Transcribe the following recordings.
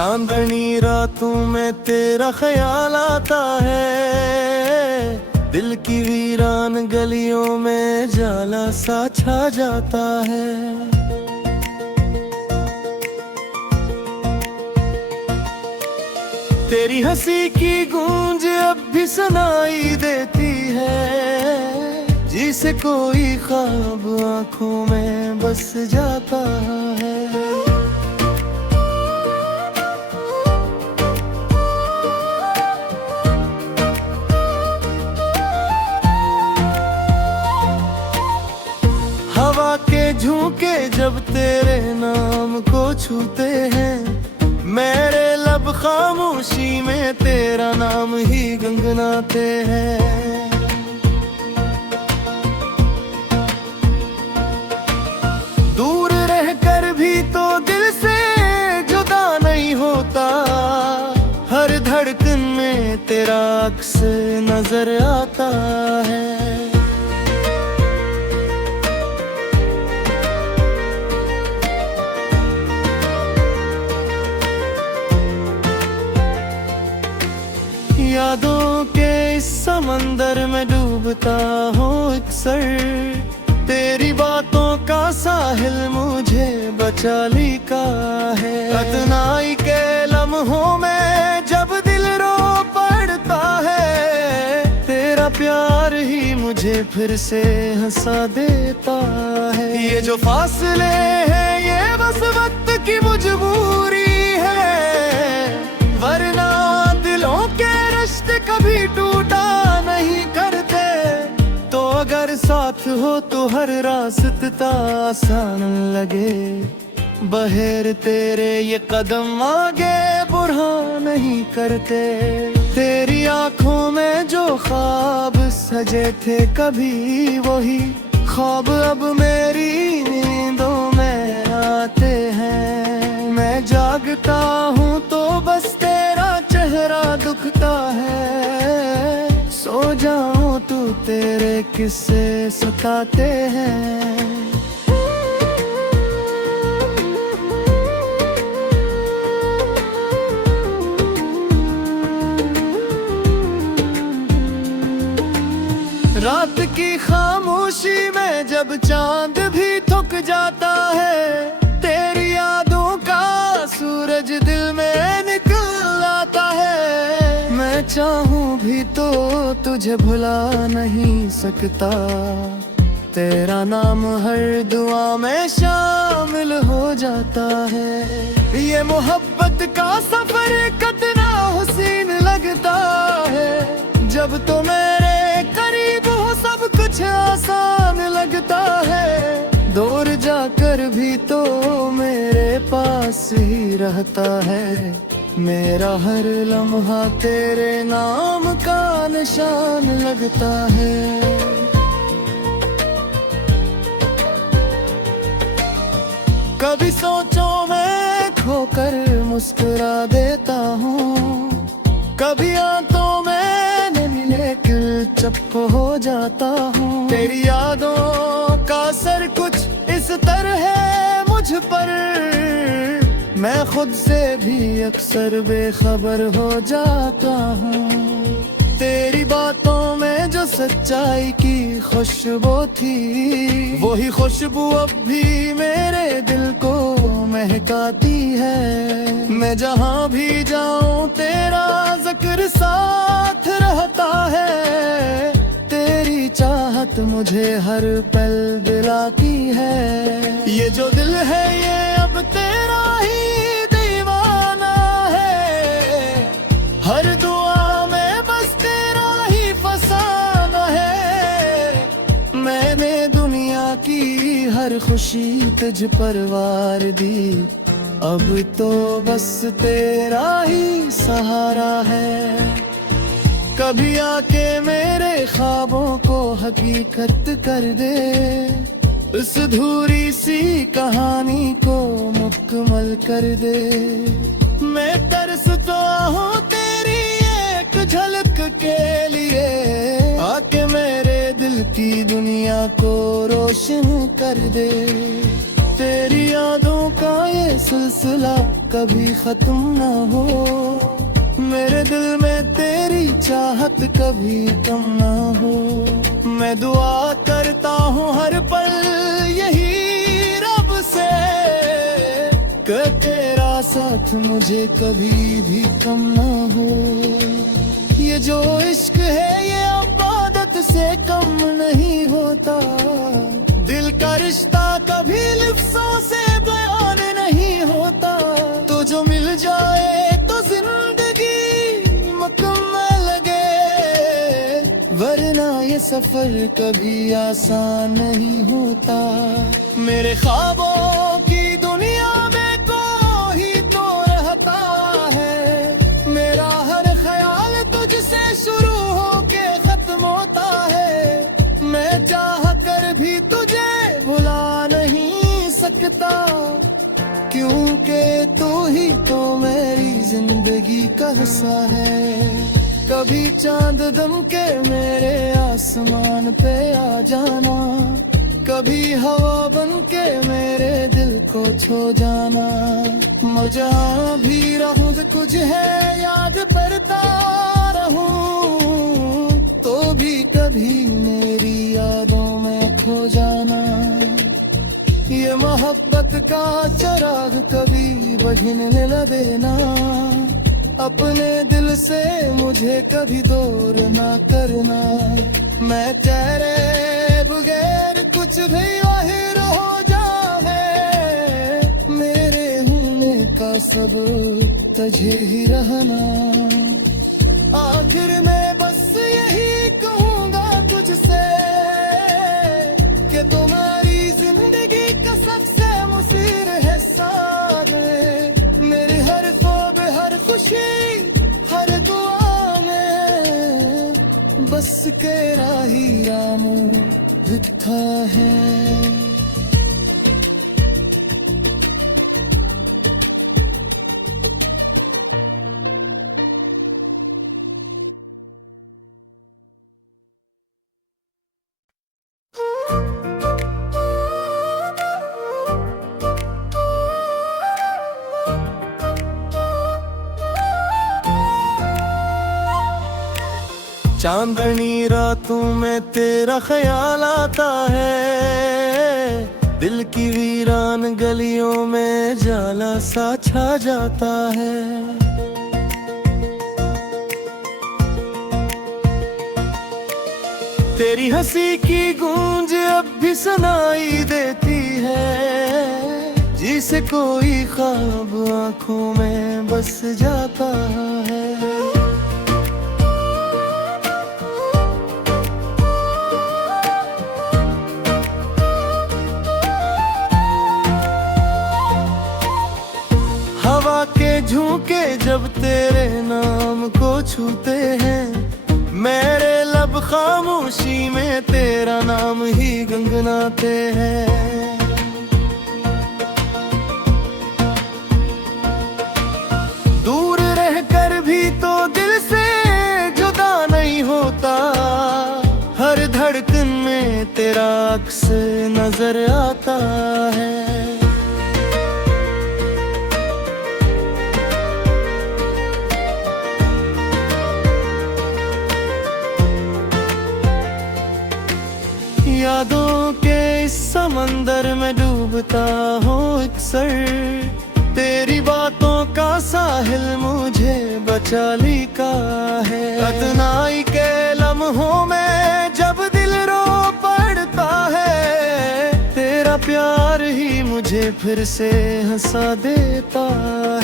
चांदनी रातों में तेरा ख्याल आता है, दिल की वीरान गलियों में जाला सा छा जाता है। तेरी हंसी की गूंज अब भी सुनाई देती है, जिसे कोई ख्वाब आंखों में बस जाता है। हवा के झोंके जब तेरे नाम को छूते हैं, मेरे लब खामोशी में तेरा नाम ही गुनगुनाते हैं। दूर रहकर भी तो दिल से जुदा नहीं होता, हर धड़कन में तेरा अक्स नजर आता है। यादों के इस समंदर में डूबता हूँ अक्सर, तेरी बातों का साहिल मुझे बचा लिका है। अदनाई के लम्हों में जब दिल रो पड़ता है, तेरा प्यार ही मुझे फिर से हंसा देता है। ये जो फासले हैं ये बस वक्त की मजबूरी है, वरना दिलों के रिश्ते कभी टूटा नहीं करते। तो अगर साथ हो तो हर रास्ता आसान लगे, बहेर तेरे ये कदम आगे बुरा नहीं करते। तेरी आंखों में जो ख्वाब सजे थे कभी, वही ख्वाब अब मेरी नींदों में आते हैं। मैं जागता हूँ तो बस तेरा चेहरा दुखता है, सो जाऊं तो तेरे किस्से सताते हैं। रात की खामोशी में जब चांद भी थक जाता है, तेरी यादों का सूरज दिल में निकल आता है। मैं चाहूं भी तो तुझे भुला नहीं सकता, तेरा नाम हर दुआ में शामिल हो जाता है। ये मोहब्बत का सफर कितना हसीन लगता है, जब तो मेरे करीब हो सब कुछ आसान लगता है। दूर जाकर भी तो मेरे पास ही रहता है, मेरा हर लम्हा तेरे नाम का निशान लगता है। कभी सोचों में खोकर मुस्कुरा देता हूँ, कभी आंखों में चुप हो जाता हूँ। तेरी यादों का असर कुछ इस तरह है मुझ पर, मैं खुद से भी अक्सर बेखबर हो जाता हूँ। तेरी बातों में जो सच्चाई की खुशबू थी, वही खुशबू अब भी मेरे दिल को महकाती है। मैं जहाँ भी जाऊँ तेरा जिक्र साथ रहता है, तेरी चाहत मुझे हर पल दिलाती है। ये जो दिल है ये अब तेरा ही दीवाना है, हर दुआ में बस तेरा ही फसाना है। मैंने दुनिया की हर खुशी तुझ पर वार दी, अब तो बस तेरा ही सहारा है। कभी आके मेरे ख्वाबों को हकीकत कर दे, इस अधूरी सी कहानी को मुकम्मल कर दे। मैं तरसता हूँ तेरी एक झलक के लिए, आके मेरे दिल की दुनिया को रोशन कर दे। तेरी यादों का ये सिलसिला कभी खत्म ना हो, मेरे दिल में तेरी चाहत कभी कम ना हो। मैं दुआ करता हूँ हर पल यही रब से कि तेरा साथ मुझे कभी भी कम ना हो। ये जो इश्क है ये इबादत से कम नहीं होता, दिल का रिश्ता कभी लिफ्ज़ों से बयान नहीं होता। तो जो मिल जाए तो जिंदगी मुकम्मल लगे, वरना ये सफर कभी आसान नहीं होता। मेरे ख्वाबों की दुनिया में कोई तो रहता है, मेरा हर ख्याल तुझसे शुरू होके खत्म होता है। मैं चाह कर भी तुझे भुला नहीं सकता, क्योंकि तू ही तो मेरी जिंदगी का हिस्सा है। कभी चांद दम के मेरे आसमान पे आ जाना, कभी हवा बन के मेरे दिल को छू जाना। मैं जहाँ भी रहूँ कुछ है याद करता रहूँ, तो भी कभी मेरी यादों में खो जाना। ये मोहब्बत का चिराग कभी बुझने न देना, अपने दिल से मुझे कभी दूर ना करना। मैं तेरे बगैर कुछ भी वाहिर हो जाए, मेरे होने का सब तुझे ही रहना। आखिर में बस यही कहूँगा तुझसे कि तुम्हारी जिंदगी का सबसे मुसीर है साथ। मेरे हर ख्वाब हर खुशी हर दुआ में बस तेरा ही राम लिखा है। चांदनी रातों में तेरा ख्याल आता है, दिल की वीरान गलियों में जाला सा छा जाता है। तेरी हंसी की गूंज अब भी सुनाई देती है, जिसे कोई ख्वाब आंखों में बस जाता है। हवा के झोंके जब तेरे नाम को छूते हैं, मेरे लब खामोशी में तेरा नाम ही गुनगुनाते हैं। दूर रहकर भी तो दिल से जुदा नहीं होता, हर धड़कन में तेरा अक्स नजर आता है। यादों के इस समंदर में डूबता हूँ अक्सर, तेरी बातों का साहिल मुझे बचा लिका है। अदनाई के लम्हों में जब दिल रो पड़ता है, तेरा प्यार ही मुझे फिर से हंसा देता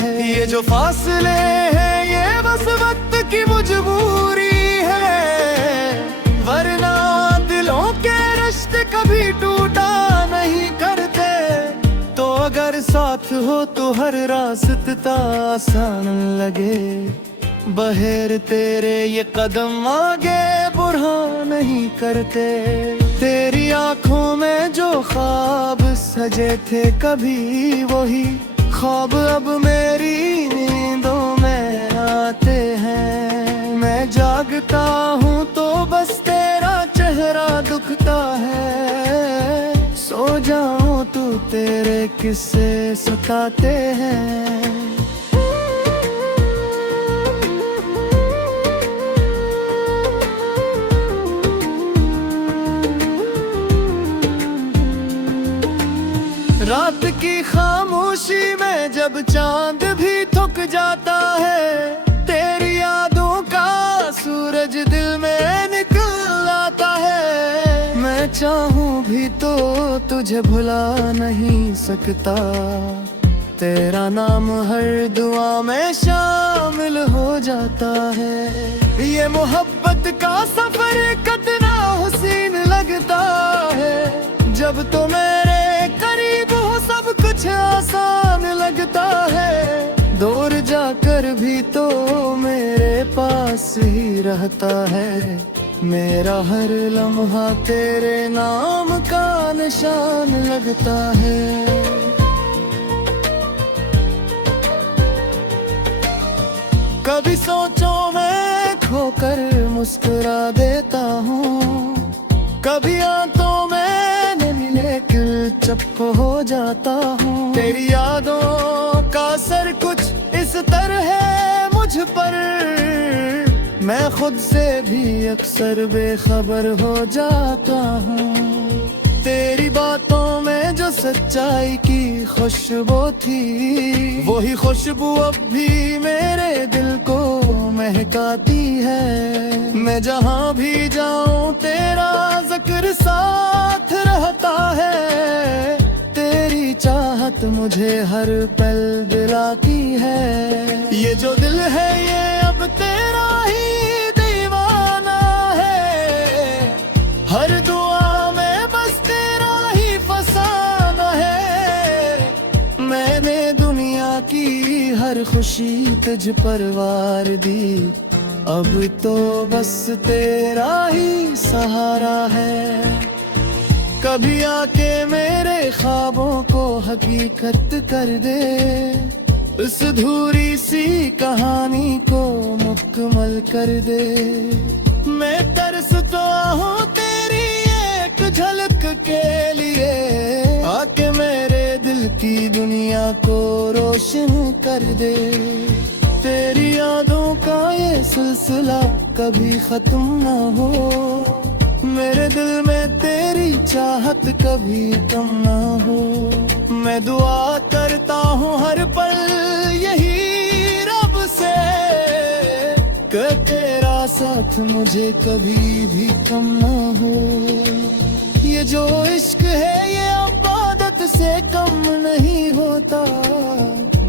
है। ये जो फासले हैं ये बस वक्त की मजबूरी है, वरना दिलों के रिश्ते कभी टूटा नहीं करते। तो अगर साथ हो तो हर रास्ता आसान लगे, बहेर तेरे ये कदम आगे बढ़ा नहीं करते। तेरी आंखों में जो ख्वाब सजे थे कभी वही ख्वाब अब मेरी नींदों में आते हैं। मैं जागता हूँ तो बस तेरा चेहरा दुखता है, सो जाऊं तो तेरे किस्से सताते हैं। रात की खामोशी में जब चांद भी थक जाता है, तेरी यादों का सूरज दिल में निकल आता है। मैं चाहूं भी तो तुझे भुला नहीं सकता, तेरा नाम हर दुआ में शामिल हो जाता है। ये मोहब्बत का सफर कितना हसीन लगता है, जब तो मेरे करीब हो सब कुछ आसान लगता है। दूर जाकर भी तो मेरे पास ही रहता है, मेरा हर लम्हा तेरे नाम का निशान लगता है। कभी सोचों में खोकर मुस्कुरा देता हूँ, कभी आंखों में चुप हो जाता हूँ। तेरी यादों का असर कुछ इस तरह है मुझ पर, मैं खुद से भी अक्सर बेखबर हो जाता हूँ। तेरी बातों में जो सच्चाई की खुशबू थी, वही खुशबू अब भी मेरे दिल को महकाती है। मैं जहाँ भी जाऊँ तेरा जिक्र साथ रहता है, तेरी चाहत मुझे हर पल दिलाती है। ये जो दिल है ये अब तेरा ही दीवाना है, हर दुआ में बस तेरा ही फसाना है। मैंने दुनिया की हर खुशी तुझ पर वार दी, अब तो बस तेरा ही सहारा है। कभी आके मेरे ख्वाबों को हकीकत कर दे, इस अधूरी सी कहानी को मुकम्मल कर दे। मैं तरसता हूँ तेरी एक झलक के लिए, आके मेरे दिल की दुनिया को रोशन कर दे। तेरी यादों का ये सिलसिला कभी खत्म ना हो, मेरे दिल में तेरी चाहत कभी कम ना हो। मैं दुआ करता हूँ हर पल यही रब से, कि तेरा साथ मुझे कभी भी कम ना हो। ये जो इश्क है ये इबादत से कम नहीं होता,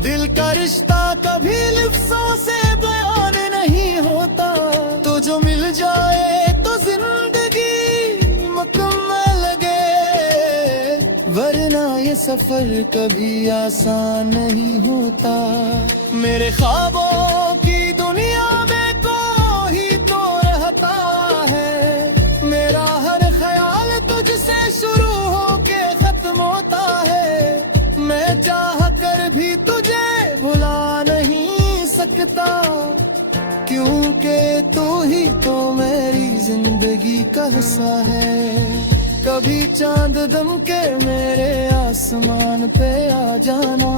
दिल का रिश्ता कभी लिफ्ज़ों से बयान नहीं होता। तो जो मिल जाए तो जिंदगी मुकम्मल लगे, वरना ये सफर कभी आसान नहीं होता। मेरे ख्वाबों की दुनिया में कोई तो रहता है, मेरा हर ख्याल तुझसे शुरू होके खत्म होता है। मैं चाह कर भी तुझे भुला नहीं सकता, क्योंकि तू ही तो मेरी जिंदगी का हिस्सा है। कभी चांद दम के मेरे आसमान पे आ जाना,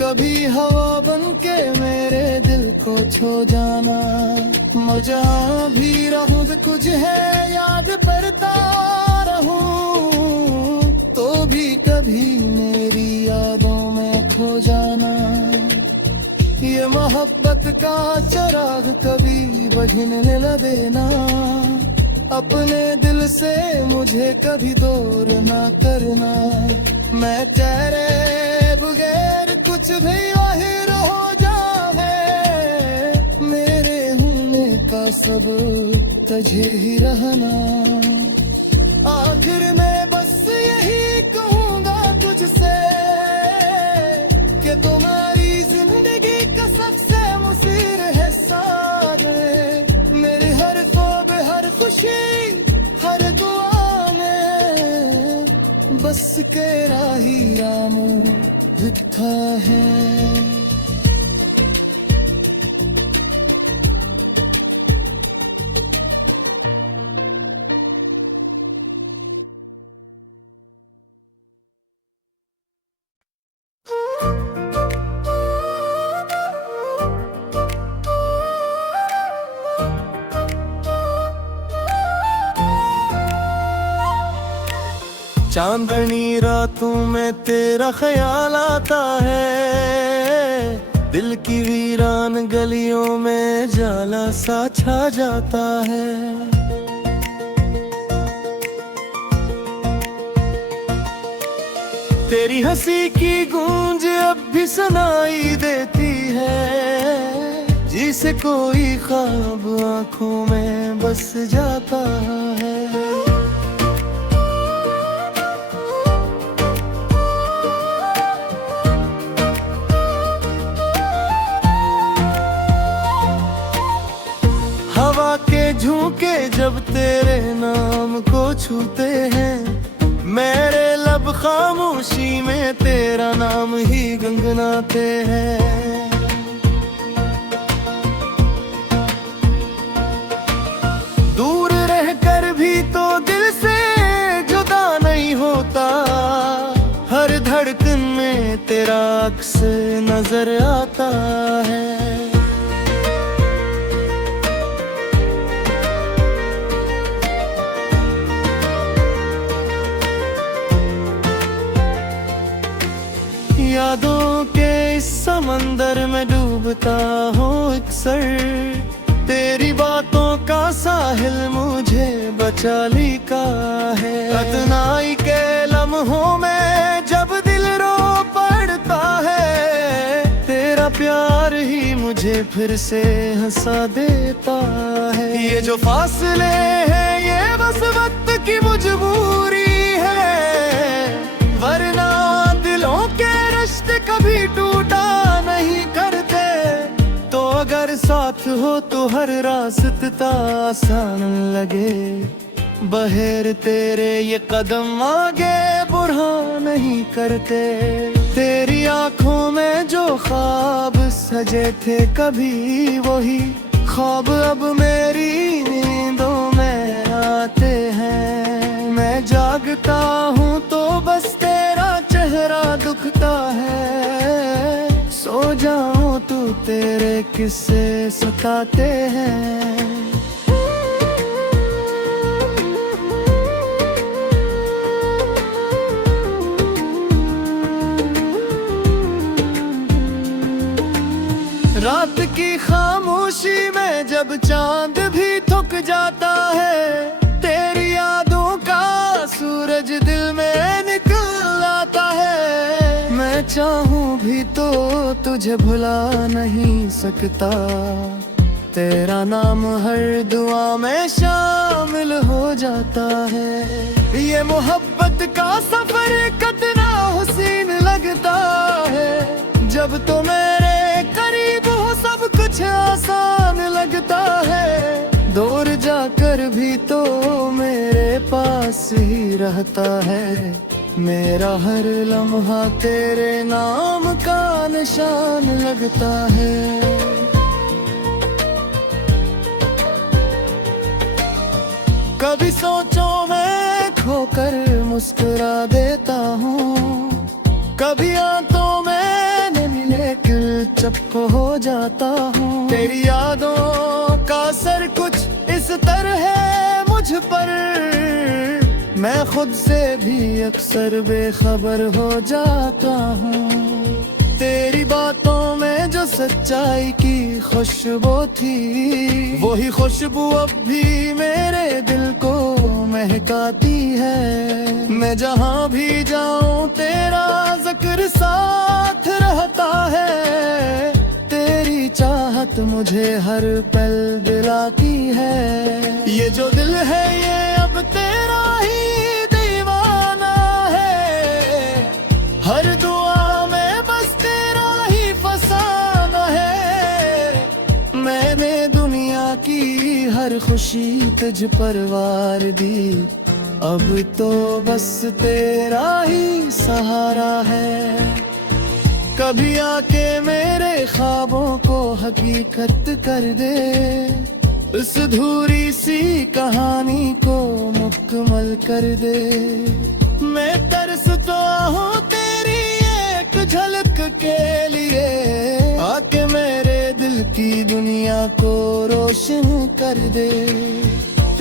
कभी हवा बन के मेरे दिल को छू जाना। मैं जहाँ भी रहूँ कुछ है याद करता रहूँ, तो भी कभी मेरी यादों में खो जाना। ये मोहब्बत का चिराग कभी बुझने न देना, अपने दिल से मुझे कभी दूर ना करना। मैं तेरे बगैर कुछ भी बाहर हो जाए, मेरे होने का सब तुझे ही रहना। आखिर में बस यही कहूँगा तुझसे, कि तुम्हारी जिंदगी का सबसे मुसीर है सारे। मेरी हर ख्वाब हर खुशी हर दुआ में, बस तेरा ही राम लिखा है। चांदनी रातों में तेरा ख्याल आता है, दिल की वीरान गलियों में जाला सा छा जाता है। तेरी हंसी की गूंज अब भी सुनाई देती है, जिसे कोई ख्वाब आंखों में बस जाता है। हवा के झोंके जब तेरे नाम को छूते हैं, मेरे लब खामोशी में तेरा नाम ही गुनगुनाते हैं। दूर रहकर भी तो दिल से जुदा नहीं होता, हर धड़कन में तेरा अक्स नजर आता है। यादों के इस समंदर में डूबता हूँ अक्सर, तेरी बातों का साहिल मुझे बचा लिका है। अदनाई के लम्हों में जब दिल रो पड़ता है, तेरा प्यार ही मुझे फिर से हंसा देता है। ये जो फासले हैं ये बस वक्त की मजबूरी है, वरना दिलों के रिश्ते कभी टूटा नहीं करते। तो अगर साथ हो तो हर रास्ता आसान लगे, बहेर तेरे ये कदम आगे बुरा नहीं करते। तेरी आंखों में जो ख्वाब सजे थे कभी, वही ख्वाब अब मेरी नींदों में आते हैं। मैं जागता हूँ तो बस तेरा चेहरा दुखता है, सो जाऊं तो तेरे किस्से सताते हैं। रात की खामोशी में जब चांद भी थक जाता है, तेरी यादों का सूरज दिल में निकल आता है। मैं चाहूं भी तो तुझे भुला नहीं सकता, तेरा नाम हर दुआ में शामिल हो जाता है। ये मोहब्बत का सफर कितना हसीन लगता है, जब तो मेरे करीब हो सब कुछ आसान लगता है। दूर जाकर भी तो मेरे पास ही रहता है, मेरा हर लम्हा तेरे नाम का निशान लगता है। कभी सोचों में खोकर मुस्कुरा देता हूँ, कभी आंखों में चुप हो जाता हूँ। तेरी यादों का असर कुछ इस तरह है मुझ पर, मैं खुद से भी अक्सर बेखबर हो जाता हूँ। तेरी बातों में जो सच्चाई की खुशबू थी, वही खुशबू अब भी मेरे दिल को महकाती है। मैं जहाँ भी जाऊँ तेरा जिक्र साथ रहता है, तेरी चाहत मुझे हर पल दिलाती है। ये जो दिल है ये अब तेरा ही दीवाना है, हर दुआ में बस तेरा ही फसाना है। मैंने दुनिया की हर खुशी तुझ पर वार दी, अब तो बस तेरा ही सहारा है। कभी आके मेरे ख्वाबों को हकीकत कर दे, इस धूरी सी कहानी को मुकम्मल कर दे। मैं तरसता हूँ तेरी एक झलक के लिए, आके मेरे दिल की दुनिया को रोशन कर दे।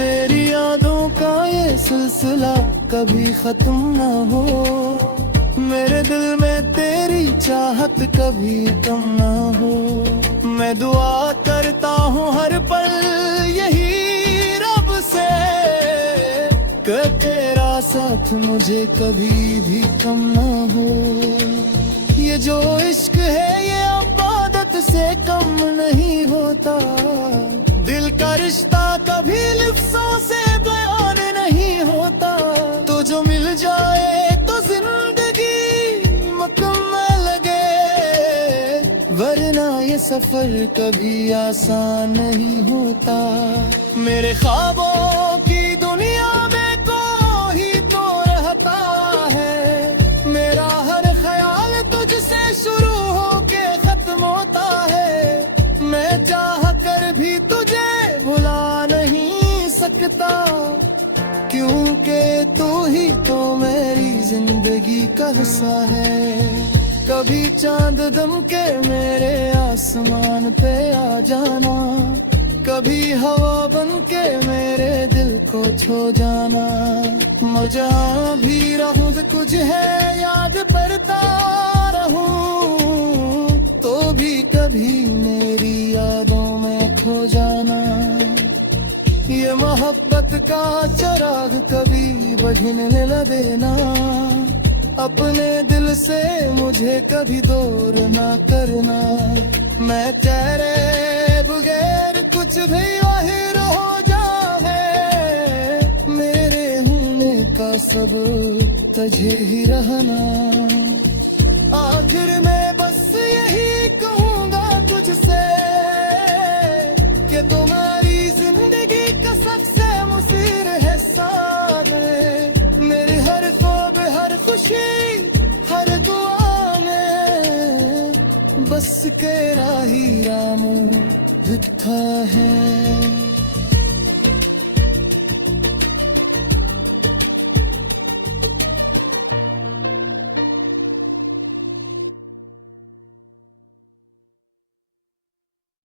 तेरी यादों का ये सिलसिला कभी खत्म ना हो, मेरे दिल में तेरी चाहत कभी कम ना हो। मैं दुआ करता हूँ हर पल यही रब से कि तेरा साथ मुझे कभी भी कम ना हो। ये जो इश्क है ये इबादत से कम नहीं होता, दिल का रिश्ता कभी लिफ्ज़ों से बयान नहीं होता। तो जो मिल जाए तो जिंदगी मुकम्मल लगे, वरना ये सफर कभी आसान नहीं होता। मेरे ख्वाबों की दुनिया में कोई तो रहता है, मेरा हर ख्याल तुझसे शुरू होके खत्म होता है। मैं चाह कर भी तुझे भुला नहीं सकता, क्योंकि तू ही तो मेरी जिंदगी का हिस्सा है। कभी चांद दम के मेरे आसमान पे आ जाना, कभी हवा बन के मेरे दिल को छू जाना। मुझे भी रहूं कुछ है याद करता रहूं, तो भी कभी मेरी यादों में खो जाना। ये मोहब्बत का चिराग कभी बुझने न देना, अपने दिल से मुझे कभी दूर ना करना। मैं तेरे बगैर कुछ भी वाहिर हो जाए, मेरे होने का सब तुझे ही रहना। आखिर में बस यही कहूँगा तुझसे कि तुम्हारी जिंदगी का सबसे मुसीर है साथ। मेरी हर ख्वाब हर खुशी हर दुआ में बस तेरा ही राम लिखा है।